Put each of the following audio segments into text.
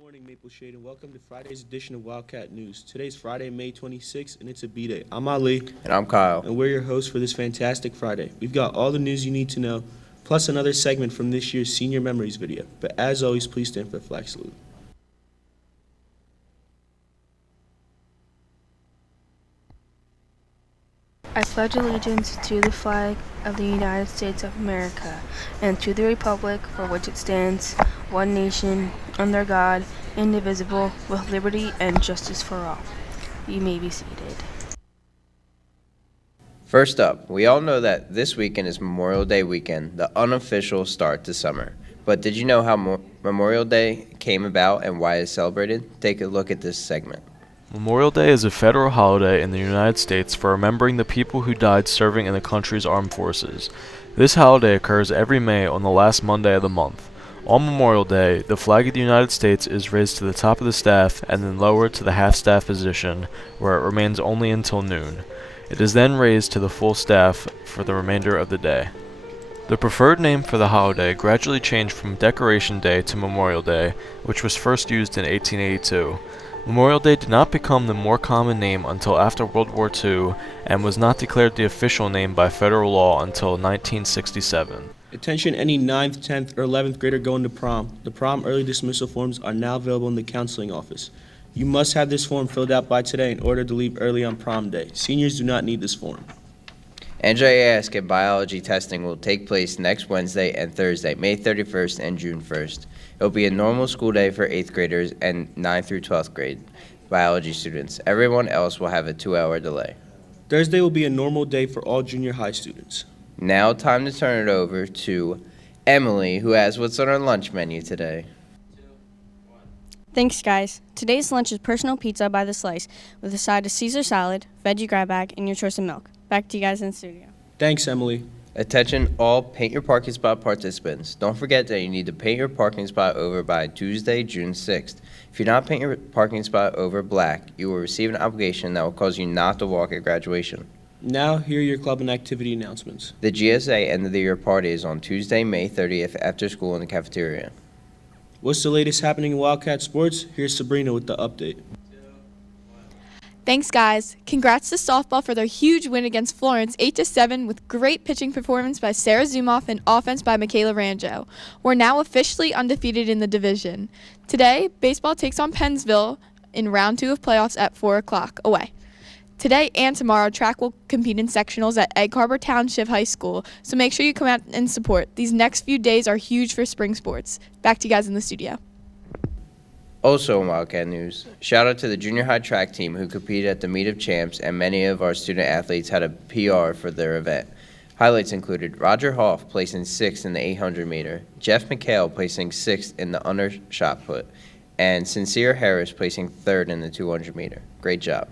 Morning, Maple Shade, and welcome to Friday's edition of Wildcat News. Today's Friday, May 26th, and it's a B-Day. I'm Ali. And I'm Kyle. And we're your hosts for this fantastic Friday. We've got all the news you need to know, plus another segment from this year's Senior Memories video. But as always, please stand for the flag salute. I pledge allegiance to the flag of the United States of America and to the republic for which it stands, one nation, under God, indivisible, with liberty and justice for all. You may be seated. First up, we all know that this weekend is Memorial Day weekend, the unofficial start to summer. But did you know how Memorial Day came about and why it's celebrated? Take a look at this segment. Memorial Day is a federal holiday in the United States for remembering the people who died serving in the country's armed forces. This holiday occurs every May on the last Monday of the month. On Memorial Day, the flag of the United States is raised to the top of the staff and then lowered to the half-staff position, where it remains only until noon. It is then raised to the full staff for the remainder of the day. The preferred name for the holiday gradually changed from Decoration Day to Memorial Day, which was first used in 1882. Memorial Day did not become the more common name until after World War II and was not declared the official name by federal law until 1967. Attention any 9th, 10th, or 11th grader going to prom. The prom early dismissal forms are now available in the counseling office. You must have this form filled out by today in order to leave early on prom day. Seniors do not need this form. NJASC and biology testing will take place next Wednesday and Thursday, May 31st and June 1st. It will be a normal school day for 8th graders and 9th through 12th grade biology students. Everyone else will have a 2-hour delay. Thursday will be a normal day for all junior high students. Now time to turn it over to Emily, who has what's on our lunch menu today. Thanks, guys. Today's lunch is personal pizza by the slice with a side of Caesar salad, veggie grab bag, and your choice of milk. Back to you guys in the studio. Thanks, Emily. Attention all Paint Your Parking Spot participants. Don't forget that you need to paint your parking spot over by Tuesday, June 6th. If you not paint your parking spot over black, you will receive an obligation that will cause you not to walk at graduation. Now, here are your club and activity announcements. The GSA End of the Year Party is on Tuesday, May 30th after school in the cafeteria. What's the latest happening in Wildcat sports? Here's Sabrina with the update. Thanks, guys. Congrats to softball for their huge win against Florence, 8-7, with great pitching performance by Sarah Zumoff and offense by Michaela Ranjo. We're now officially undefeated in the division. Today, baseball takes on Pennsville in round 2 of playoffs at 4 o'clock away. Today and tomorrow, track will compete in sectionals at Egg Harbor Township High School, so make sure you come out and support. These next few days are huge for spring sports. Back to you guys in the studio. Also in Wildcat News, shout out to the junior high track team who competed at the Meet of Champs, and many of our student athletes had a PR for their event. Highlights included Roger Hoff placing 6th in the 800 meter, Jeff McHale placing 6th in the under shot put, and Sincere Harris placing 3rd in the 200 meter. Great job.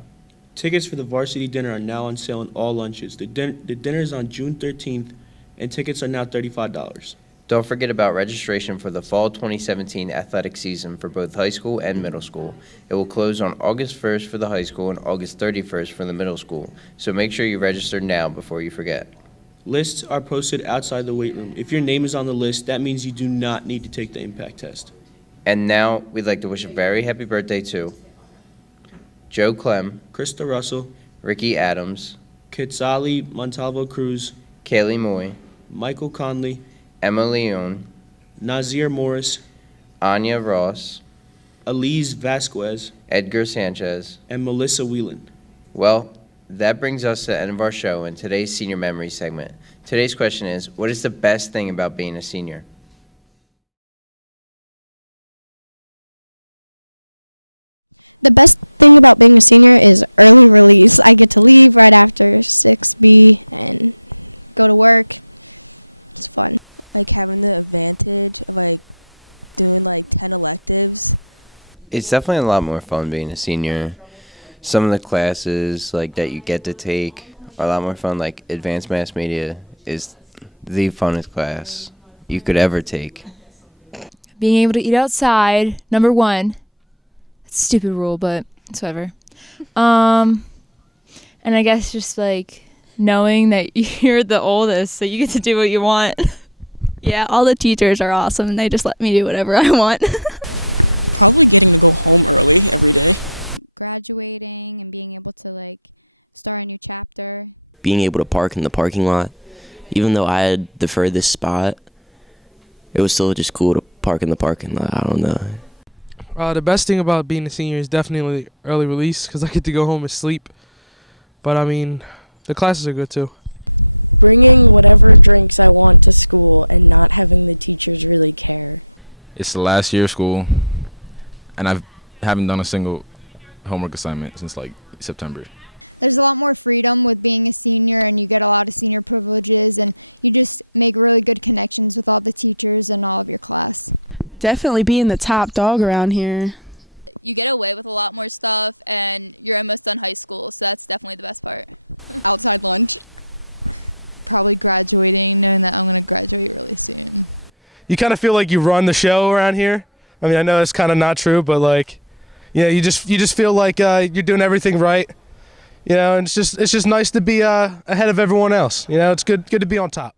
Tickets for the varsity dinner are now on sale in all lunches. The dinner is on June 13th, and tickets are now $35. Don't forget about registration for the fall 2017 athletic season for both high school and middle school. It will close on August 1st for the high school and August 31st for the middle school, so make sure you register now before you forget. Lists are posted outside the weight room. If your name is on the list, that means you do not need to take the impact test. And now we'd like to wish a very happy birthday to Joe Clem, Krista Russell, Ricky Adams, Kitsali Montalvo Cruz, Kaylee Moy, Michael Conley, Emma Leone, Nazir Morris, Anya Ross, Elise Vasquez, Edgar Sanchez, and Melissa Whelan. Well, that brings us to the end of our show in today's Senior Memory segment. Today's question is, what is the best thing about being a senior? It's definitely a lot more fun being a senior. Some of the classes like that you get to take are a lot more fun. Like advanced mass media is the funnest class you could ever take. Being able to eat outside, number one. It's a stupid rule, but it's whatever. And I guess just like knowing that you're the oldest, so you get to do what you want. Yeah, all the teachers are awesome, and they just let me do whatever I want. being able to park in the parking lot. Even though I had the furthest spot, it was still just cool to park in the parking lot. I don't know. The best thing about being a senior is definitely early release because I get to go home and sleep. But I mean, the classes are good too. It's the last year of school, and I haven't done a single homework assignment since like September. Definitely being the top dog around here. You kind of feel like you run the show around here. I mean, I know that's kind of not true, but like, you just feel like you're doing everything right. And it's just nice to be ahead of everyone else. It's good to be on top.